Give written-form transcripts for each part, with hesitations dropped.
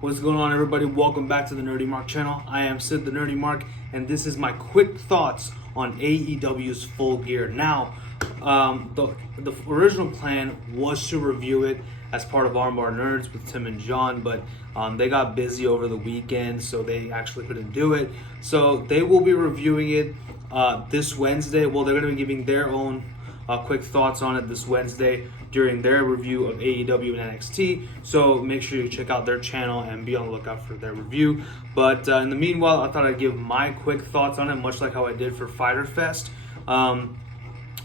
What's going on, everybody? Welcome back to the Nerdy Mark channel. I am Sid the Nerdy Mark, and this is my quick thoughts on AEW's Full Gear. Now, the original plan was to review it as part of Armbar Nerds with Tim and John, but they got busy over the weekend, so they actually couldn't do it. So they will be reviewing it this Wednesday. Well, they're going to be giving their own quick thoughts on it this Wednesday during their review of AEW and NXT. So make sure you check out their channel and be on the lookout for their review. But in the meanwhile, I thought I'd give my quick thoughts on it, much like how I did for Fyter Fest, and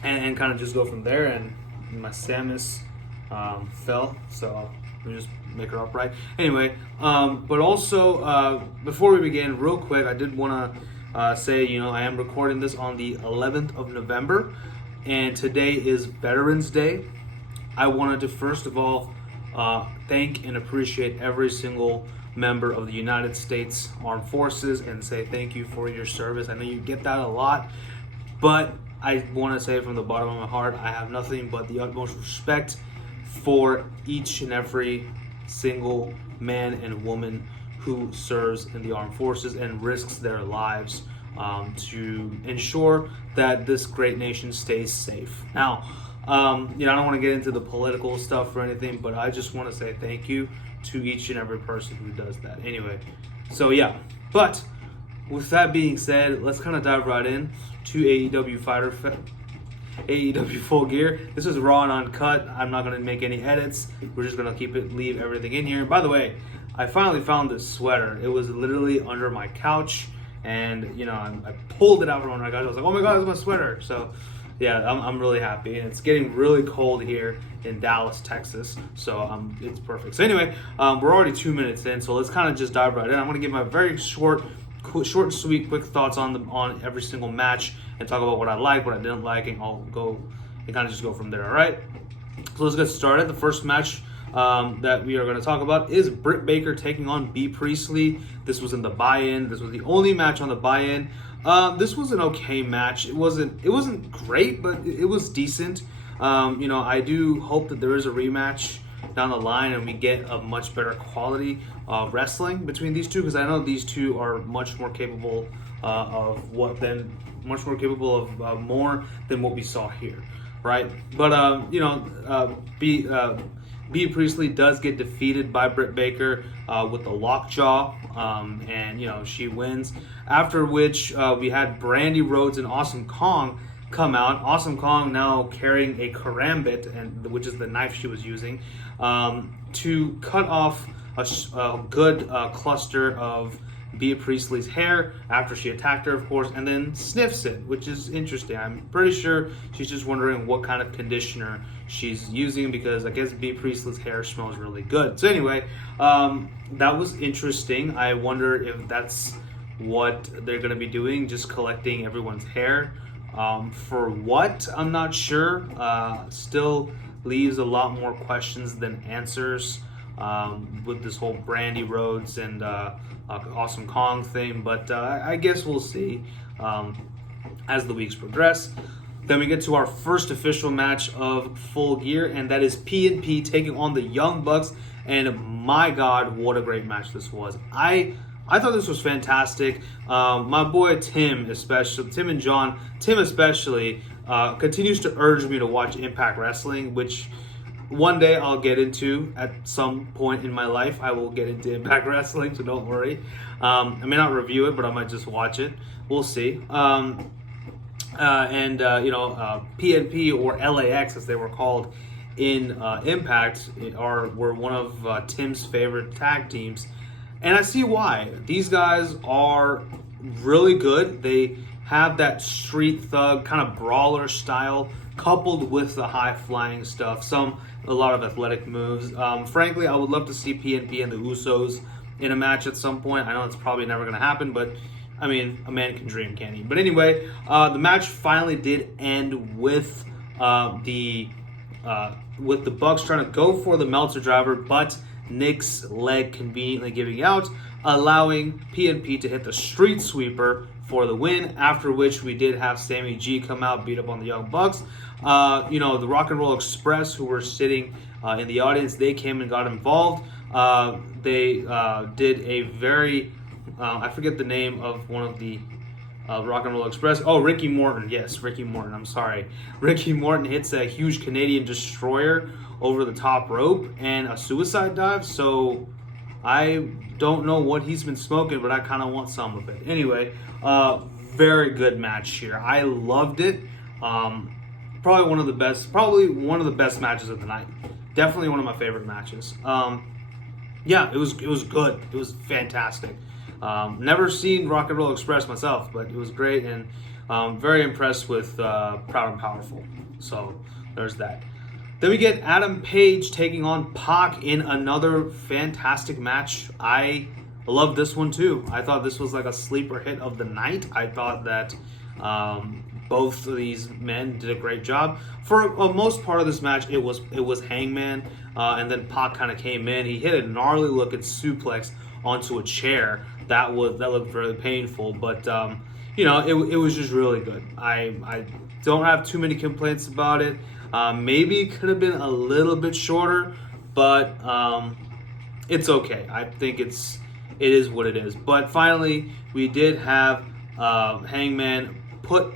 kind of just go from there. And my Samus fell, so let me just make her upright. Anyway, but also before we begin, real quick, I did want to say, I am recording this on the 11th of November, and today is Veterans Day. I wanted to first of all thank and appreciate every single member of the United States Armed Forces and say thank you for your service. I know you get that a lot, but I want to say from the bottom of my heart, I have nothing but the utmost respect for each and every single man and woman who serves in the armed forces and risks their lives to ensure that this great nation stays safe. Now, I don't want to get into the political stuff or anything, but I just want to say thank you to each and every person who does that. Anyway, so yeah, but with that being said, let's kind of dive right in to AEW Full Gear. This is raw and uncut. I'm not going to make any edits. We're just going to leave everything in here. By the way, I finally found this sweater. It was literally under my couch, and I pulled it out from under my couch. I was like, oh my god, it's my sweater. So yeah, I'm really happy, and it's getting really cold here in Dallas, Texas, so it's perfect. So anyway, we're already 2 minutes in, so let's kind of just dive right in. I'm going to give my very short and sweet, quick thoughts on every single match and talk about what I like, what I didn't like, and I'll go and kind of just go from there. All right, so let's get started. The first match that we are going to talk about is Britt Baker taking on Bea Priestley. This was in the buy-in. This was the only match on the buy-in. This was an okay match. It wasn't great, but it was decent. I do hope that there is a rematch down the line and we get a much better quality of wrestling between these two, because I know these two are much more capable more than what we saw here, right? But Bea Priestley does get defeated by Britt Baker with the lockjaw, and she wins. After which we had Brandy Rhodes and Awesome Kong come out. Awesome Kong now carrying a karambit, which is the knife she was using, to cut off a good cluster of Bea Priestley's hair after she attacked her, of course, and then sniffs it, which is interesting. I'm pretty sure she's just wondering what kind of conditioner she's using, because I guess Bea Priestley's hair smells really good. So anyway, that was interesting. I wonder if that's what they're going to be doing, just collecting everyone's hair. For what? I'm not sure. Still leaves a lot more questions than answers with this whole Brandy Rhodes and Awesome Kong thing, but I guess we'll see as the weeks progress. Then we get to our first official match of Full Gear, and that is PNP taking on the Young Bucks, and my god, what a great match this was. I thought this was fantastic. My boy Tim and John, Tim especially, continues to urge me to watch Impact Wrestling, which one day I'll get into at some point in my life. I will get into Impact Wrestling, so don't worry. I may not review it, but I might just watch it. We'll see. PNP, or LAX as they were called in Impact, were one of Tim's favorite tag teams. And I see why. These guys are really good. They have that street thug kind of brawler style, coupled with the high flying stuff. A lot of athletic moves. Frankly, I would love to see PNP and the Usos in a match at some point. I know it's probably never going to happen, but I mean, a man can dream, can't he? But anyway, the match finally did end with the Bucks trying to go for the Meltzer driver, but Nick's leg conveniently giving out, allowing PNP to hit the street sweeper for the win, after which we did have Sammy G come out, beat up on the Young Bucks. The Rock and Roll Express, who were sitting in the audience, they came and got involved. they did a very, I forget the name of one of the Rock and Roll Express. Oh, Ricky Morton. Yes, Ricky Morton. I'm sorry. Ricky Morton hits a huge Canadian destroyer over the top rope and a suicide dive. So I don't know what he's been smoking, but I kind of want some of it. Anyway, very good match here. I loved it. Probably one of the best matches of the night. Definitely one of my favorite matches. Yeah, it was good. It was fantastic. Never seen Rock and Roll Express myself, but it was great, and very impressed with Proud and Powerful. So there's that. Then we get Adam Page taking on Pac in another fantastic match. I love this one too. I thought this was like a sleeper hit of the night. I thought that both of these men did a great job. For most part of this match, it was Hangman, and then Pac kind of came in. He hit a gnarly looking suplex onto a chair. That looked very painful, but it was just really good. I don't have too many complaints about it. Maybe it could have been a little bit shorter, but it's okay. I think it is what it is. But finally, we did have Hangman put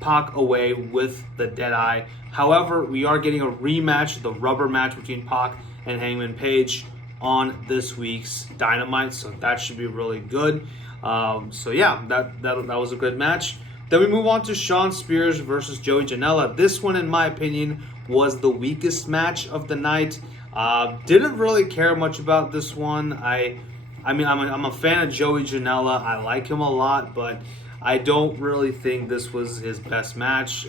Pac away with the Deadeye. However, we are getting a rematch, the rubber match between Pac and Hangman Page on this week's Dynamite, so that should be really good. So yeah, that was a good match. Then we move on to Shawn Spears versus Joey Janela. This one, in my opinion, was the weakest match of the night. Didn't really care much about this one. I mean, I'm a fan of Joey Janela. I like him a lot, but I don't really think this was his best match.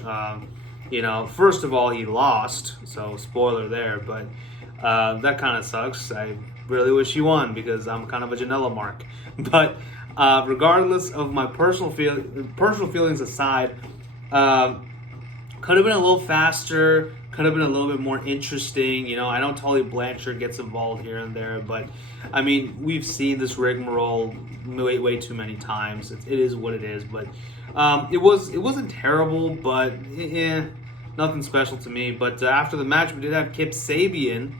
First of all, he lost, so spoiler there, but that kind of sucks. I really wish he won because I'm kind of a Janela mark. But regardless of my personal feelings aside, could have been a little faster, could have been a little bit more interesting. I know Tully Blanchard gets involved here and there, but I mean, we've seen this rigmarole way too many times. It is what it is, but it wasn't terrible, but nothing special to me. But after the match, we did have Kip Sabian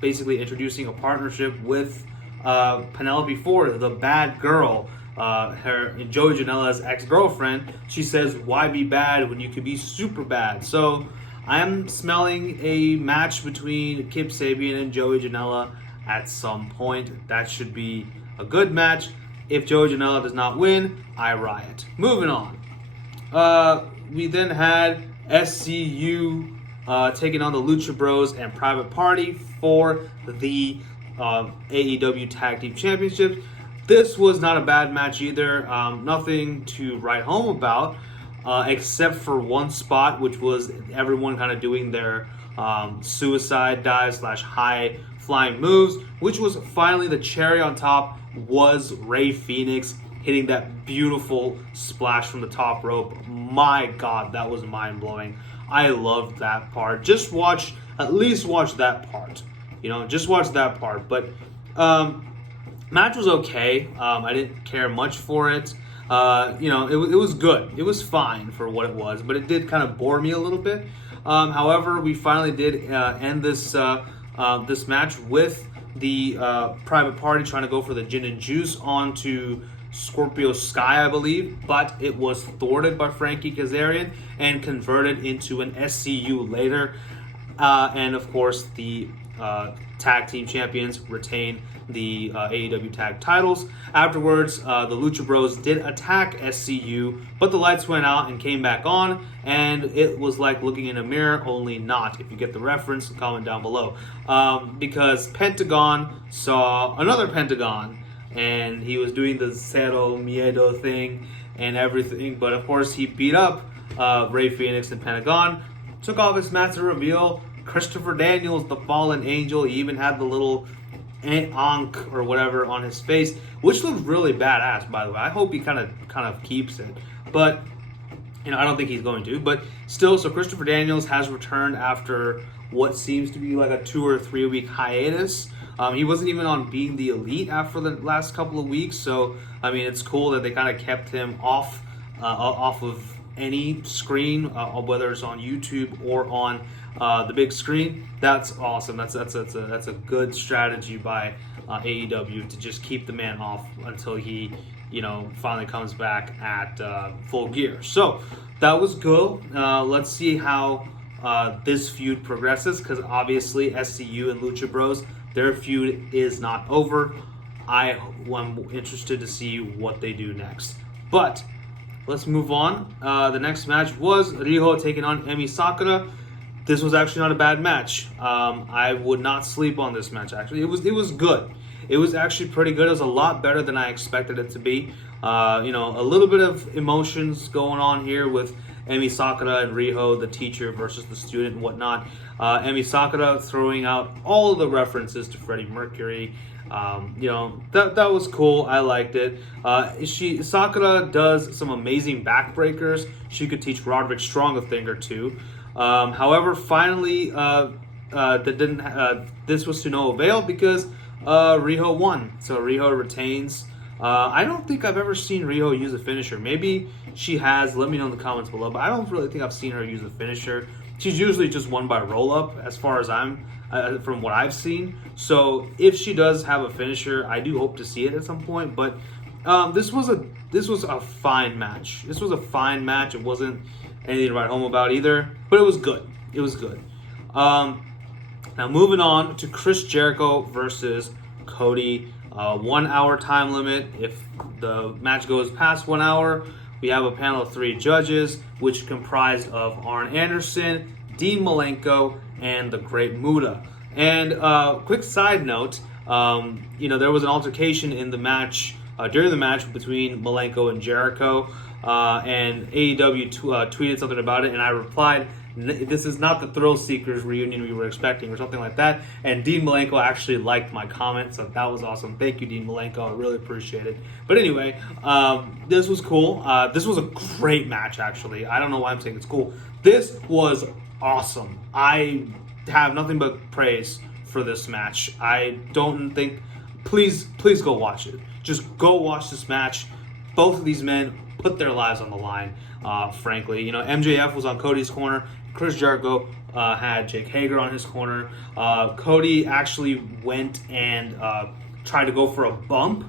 basically introducing a partnership with Penelope Ford, the bad girl, Joey Janela's ex-girlfriend. She says, "Why be bad when you could be super bad?" So I am smelling a match between Kip Sabian and Joey Janela at some point. That should be a good match. If Joey Janela does not win, I riot. Moving on. We then had SCU taking on the Lucha Bros and Private Party for the AEW Tag Team Championships. This was not a bad match either. Nothing to write home about, except for one spot, which was everyone kind of doing their suicide dive / high flying moves, which was finally the cherry on top, was Rey Fenix hitting that beautiful splash from the top rope. My God, that was mind-blowing. I loved that part. At least watch that part. Just watch that part. But match was okay. I didn't care much for it. It was good. It was fine for what it was, but it did kind of bore me a little bit. However, we finally did end this match with the Private Party trying to go for the gin and juice onto Scorpio Sky, I believe, but it was thwarted by Frankie Kazarian and converted into an SCU later. And of course, the tag team champions retain the AEW tag titles. Afterwards, the Lucha Bros did attack SCU, but the lights went out and came back on, and it was like looking in a mirror, only not. If you get the reference, comment down below. Because Pentagon saw another Pentagon, and he was doing the Cero Miedo thing and everything, but of course he beat up Rey Fenix and Pentagon, took off his mask to reveal Christopher Daniels, the fallen angel. He even had the little Ankh or whatever on his face, which looked really badass, by the way. I hope he kind of keeps it, but I don't think he's going to. But still, so Christopher Daniels has returned after what seems to be like a 2 or 3 week hiatus. He wasn't even on Being the Elite after the last couple of weeks, so I mean, it's cool that they kind of kept him off of any screen, whether it's on YouTube or on the big screen. That's awesome. That's a good strategy by AEW to just keep the man off until he, finally comes back at Full Gear. So that was good. Let's see how this feud progresses, because obviously SCU and Lucha Bros, their feud is not over. I'm interested to see what they do next. But let's move on. The next match was Riho taking on Emi Sakura. This was actually not a bad match. I would not sleep on this match. Actually, it was good. It was actually pretty good. It was a lot better than I expected it to be. A little bit of emotions going on here with Emi Sakura and Riho, the teacher versus the student and whatnot. Emi Sakura throwing out all of the references to Freddie Mercury. That was cool. I liked it. Sakura does some amazing backbreakers. She could teach Roderick Strong a thing or two. However, finally, this was to no avail, because Riho won. So Riho retains. I don't think I've ever seen Riho use a finisher. Maybe she has. Let me know in the comments below. But I don't really think I've seen her use a finisher. She's usually just won by roll-up, as far as from what I've seen. So if she does have a finisher, I do hope to see it at some point. But this was a fine match. This was a fine match. It wasn't anything to write home about either, but it was good. It was good. Now moving on to Chris Jericho versus Cody. 1 hour time limit. If the match goes past 1 hour, we have a panel of 3 judges, which comprised of Arn Anderson, Dean Malenko, and the Great Muta. And quick side note, there was an altercation in the match, during the match between Malenko and Jericho, and AEW tweeted something about it, and I replied, "This is not the Thrill Seekers reunion we were expecting," or something like that. And Dean Malenko actually liked my comment, so that was awesome. Thank you, Dean Malenko. I really appreciate it. But anyway, this was cool. This was a great match, actually. I don't know why I'm saying it's cool. This was awesome. I have nothing but praise for this match. I don't think... Please go watch it. Just go watch this match. Both of these men put their lives on the line, frankly. MJF was on Cody's corner. Chris Jericho had Jake Hager on his corner. Cody actually went and tried to go for a bump,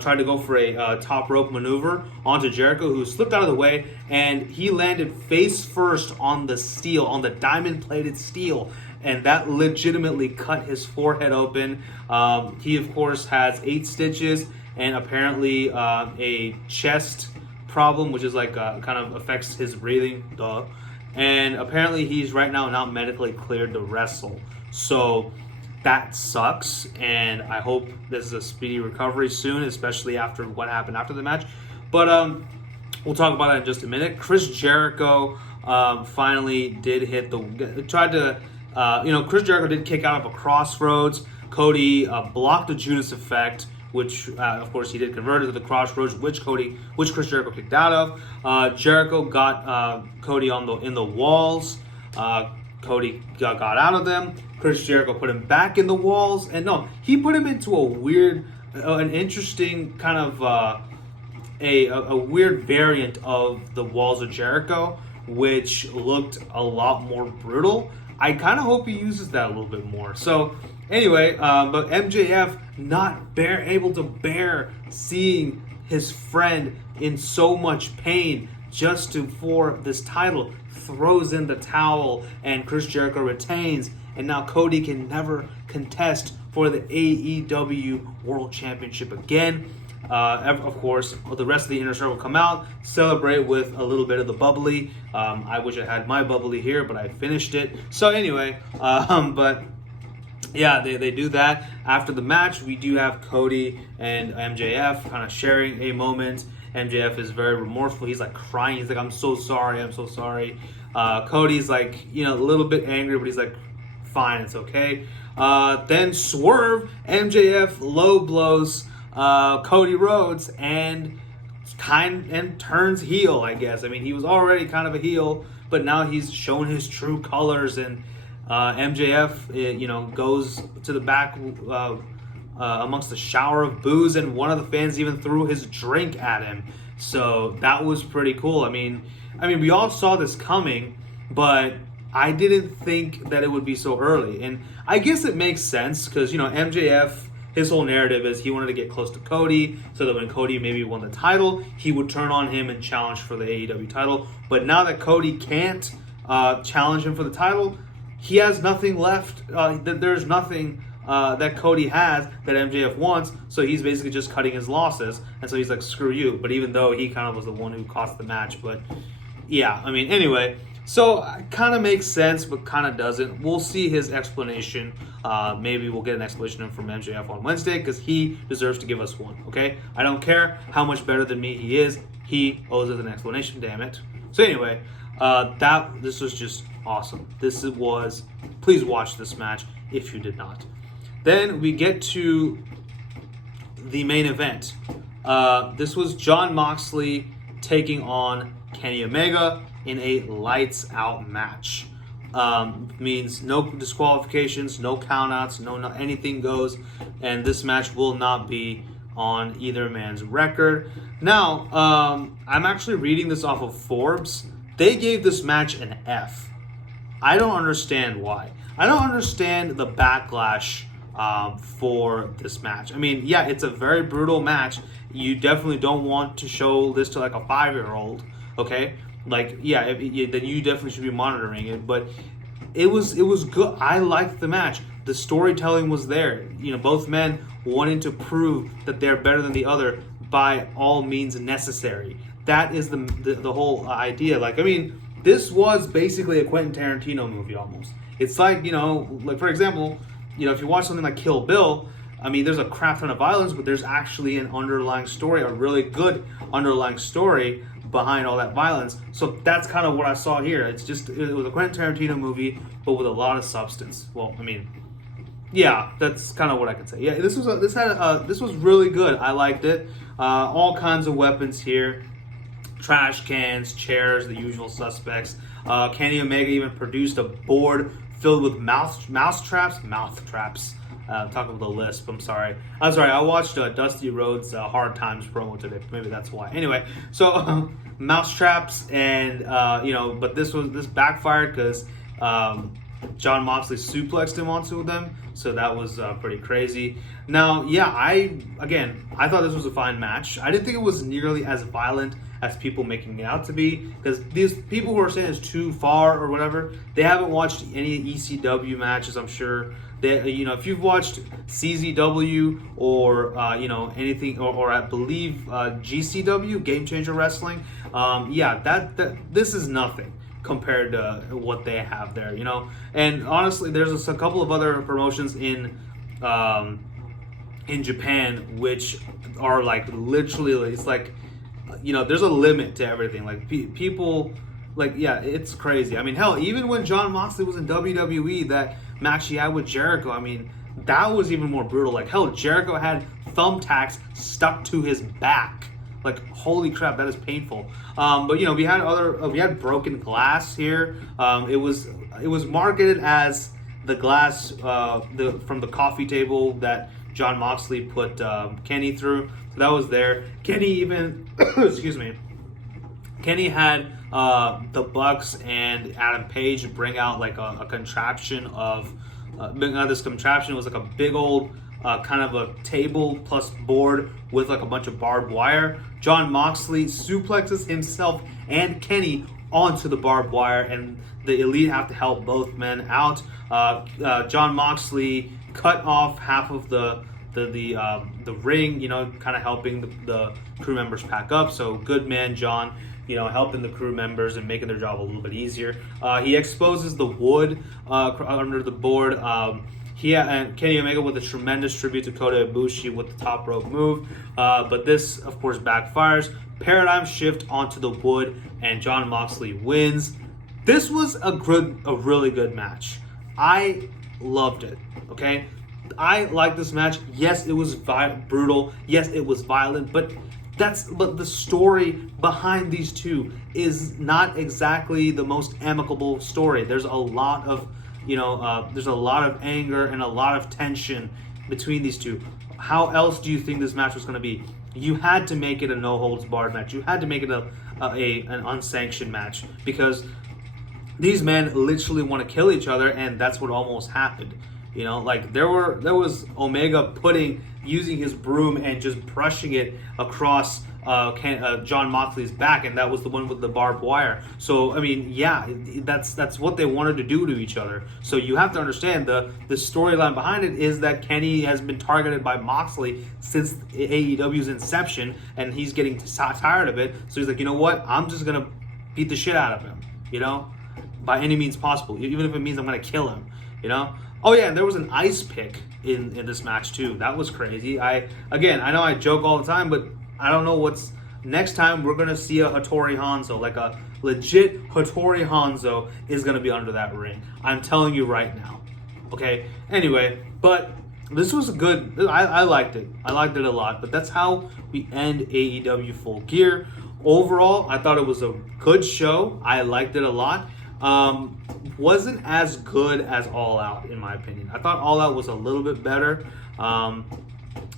tried to go for a top rope maneuver onto Jericho, who slipped out of the way, and he landed face first on the steel, on the diamond-plated steel, and that legitimately cut his forehead open. He, of course, has 8 stitches and apparently a chest problem, which is like kind of affects his breathing. Duh. And apparently he's right now not medically cleared to wrestle. So that sucks, and I hope this is a speedy recovery soon, especially after what happened after the match. But we'll talk about that in just a minute. Chris Jericho finally did hit Chris Jericho did kick out of a crossroads. Cody blocked the Judas effect, which of course he did convert into the crossroads, which Chris Jericho kicked out of. Jericho got Cody in the walls. Cody got out of them. Chris Jericho put him back in the walls, and no, he put him into a weird, an interesting kind of a weird variant of the walls of Jericho, which looked a lot more brutal. I kind of hope he uses that a little bit more. So anyway, but MJF not able to bear seeing his friend in so much pain just for this title, throws in the towel, and Chris Jericho retains, and now Cody can never contest for the AEW World Championship again. Of course, the rest of the Inner Circle come out, celebrate with a little bit of the bubbly. I wish I had my bubbly here, but I finished it. So anyway, but yeah, they do that. After the match, we do have Cody and MJF kind of sharing a moment. MJF is very remorseful. He's like crying. He's like, I'm so sorry. Cody's like, a little bit angry, but he's like, fine, it's okay. Then Swerve, MJF low blows Cody Rhodes and turns heel, I guess. I mean, he was already kind of a heel, but now he's shown his true colors, and MJF, goes to the back amongst the shower of booze, and one of the fans even threw his drink at him. So that was pretty cool. I mean, I mean, we all saw this coming, but I didn't think that it would be so early. And I guess it makes sense because, MJF, his whole narrative is he wanted to get close to Cody so that when Cody maybe won the title, he would turn on him and challenge for the AEW title. But now that Cody can't challenge him for the title, he has nothing left. There's nothing that Cody has that MJF wants, so he's basically just cutting his losses. And so he's like, screw you. But even though he kind of was the one who cost the match. But yeah, I mean, anyway. So it kind of makes sense, but kind of doesn't. We'll see his explanation. Maybe we'll get an explanation from MJF on Wednesday because he deserves to give us one, okay? I don't care how much better than me he is. He owes us an explanation, damn it. So anyway, this was just awesome. Please watch this match if you did not. Then we get to the main event. This was Jon Moxley taking on Kenny Omega in a lights out match. Means no disqualifications, no countouts, no anything goes, and this match will not be on either man's record. Now, I'm actually reading this off of Forbes. They gave this match an F. I don't understand why. I don't understand the backlash for this match. I mean, yeah, it's a very brutal match. You definitely don't want to show this to like a 5-year-old, okay? Like, yeah, then you definitely should be monitoring it. But it was good. I liked the match. The storytelling was there. Both men wanting to prove that they're better than the other by all means necessary. That is the whole idea. Like, I mean, this was basically a Quentin Tarantino movie almost. It's like, like for example, if you watch something like Kill Bill, I mean, there's a crap ton of violence, but there's actually an underlying story, a really good underlying story behind all that violence. So that's kind of what I saw here. It was a Quentin Tarantino movie, but with a lot of substance. Well, I mean, yeah, that's kind of what I could say. Yeah, this was really good. I liked it. All kinds of weapons here. Trash cans, chairs, the usual suspects. Kenny Omega even produced a board filled with mouth traps. Talk about the lisp. I'm sorry. I watched Dusty Rhodes' Hard Times promo today. Maybe that's why. Anyway, so mouse traps and but this backfired because Jon Moxley suplexed him onto them. So that was pretty crazy. Now, yeah, I thought this was a fine match. I didn't think it was nearly as violent as people making it out to be, because these people who are saying it's too far or whatever, they haven't watched any ECW matches, I'm sure. They, if you've watched CZW or anything, or I believe GCW, Game Changer Wrestling, this is nothing compared to what they have there, And honestly, there's a couple of other promotions in Japan which are like literally, it's like, there's a limit to everything. Like people, like, yeah, it's crazy. I mean, hell, even when Jon Moxley was in WWE, that match he had with Jericho, I mean, that was even more brutal. Like, hell, Jericho had thumbtacks stuck to his back. Like, holy crap, that is painful. But we had broken glass here. It was marketed as the glass from the coffee table that Jon Moxley put Kenny through. So that was there. Kenny even, excuse me. Kenny had the Bucks and Adam Page bring out like a contraption of. This contraption was like a big old kind of a table plus board with like a bunch of barbed wire. Jon Moxley suplexes himself and Kenny onto the barbed wire, and the Elite have to help both men out. Jon Moxley cut off half of the ring, kind of helping the crew members pack up. So good man, John, helping the crew members and making their job a little bit easier. He exposes the wood under the board. And Kenny Omega with a tremendous tribute to Kota Ibushi with the top rope move. But this, of course, backfires. Paradigm shift onto the wood, and Jon Moxley wins. This was a really good match. I loved it, okay? I like this match. Yes, it was brutal. Yes, it was violent, but the story behind these two is not exactly the most amicable story. There's a lot of, anger and a lot of tension between these two. How else do you think this match was going to be? You had to make it a no holds barred match. You had to make it a an unsanctioned match, because these men literally want to kill each other, and that's what almost happened. You know, like there was Omega using his broom and just brushing it across John Moxley's back, and that was the one with the barbed wire. So I mean, yeah, that's what they wanted to do to each other. So you have to understand the storyline behind it is that Kenny has been targeted by Moxley since AEW's inception, and he's getting tired of it. So he's like, you know what? I'm just gonna beat the shit out of him. You know, by any means possible, even if it means I'm gonna kill him. You know. Oh yeah, and there was an ice pick in this match too. That was crazy. I know I joke all the time, but I don't know what's next time we're gonna see a Hattori Hanzo, like a legit Hattori Hanzo is gonna be under that ring. I'm telling you right now. Okay. Anyway, but this was good. I liked it. I liked it a lot. But that's how we end AEW Full Gear. Overall, I thought it was a good show. I liked it a lot. Wasn't as good as All Out, in my opinion. I thought All Out was a little bit better.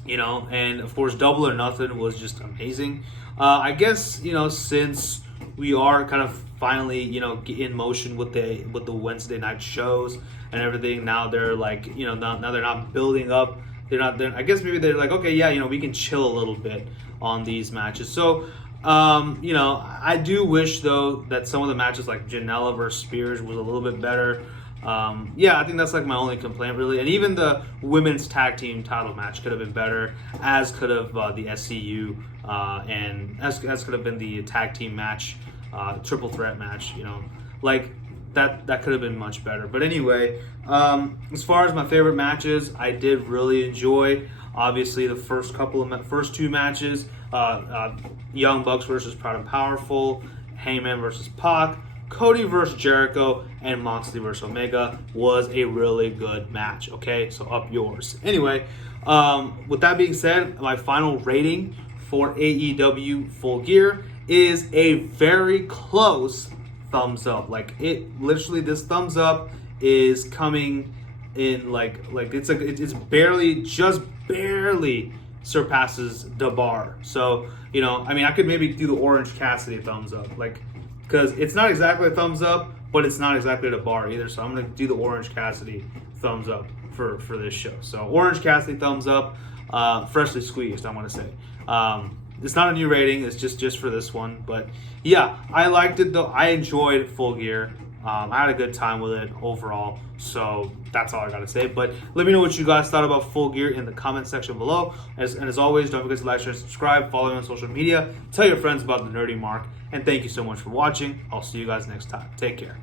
You know, and of course Double or Nothing was just amazing. I guess, you know, since we are kind of finally, you know, in motion with the Wednesday night shows and everything, now they're like, you know, now they're not building up. I guess maybe they're like, okay, yeah, you know, we can chill a little bit on these matches. So you know, I do wish though that some of the matches like Janela versus Spears was a little bit better. Yeah, I think that's like my only complaint really. And even the women's tag team title match could have been better, as could have the SCU and as could have been the tag team match, triple threat match. You know, like that could have been much better. But anyway, as far as my favorite matches, I did really enjoy. Obviously, the first two matches, Young Bucks versus Proud and Powerful, Heyman versus Pac, Cody versus Jericho, and Moxley versus Omega was a really good match. Okay, so up yours. Anyway, with that being said, my final rating for AEW Full Gear is a very close thumbs up. Like it literally, this thumbs up is coming in like it's barely surpasses the bar. So, you know, I mean, I could maybe do the Orange Cassidy thumbs up, like, because it's not exactly a thumbs up, but it's not exactly the bar either. So I'm gonna do the Orange Cassidy thumbs up for this show. So Orange Cassidy thumbs up, freshly squeezed, I want to say. It's not a new rating, it's just for this one. But yeah, I liked it though. I enjoyed Full Gear. I had a good time with it overall, so that's all I gotta say. But let me know what you guys thought about Full Gear in the comment section below. And as always, don't forget to like, share, subscribe, follow me on social media, tell your friends about the Nerdy Mark, and thank you so much for watching. I'll see you guys next time. Take care.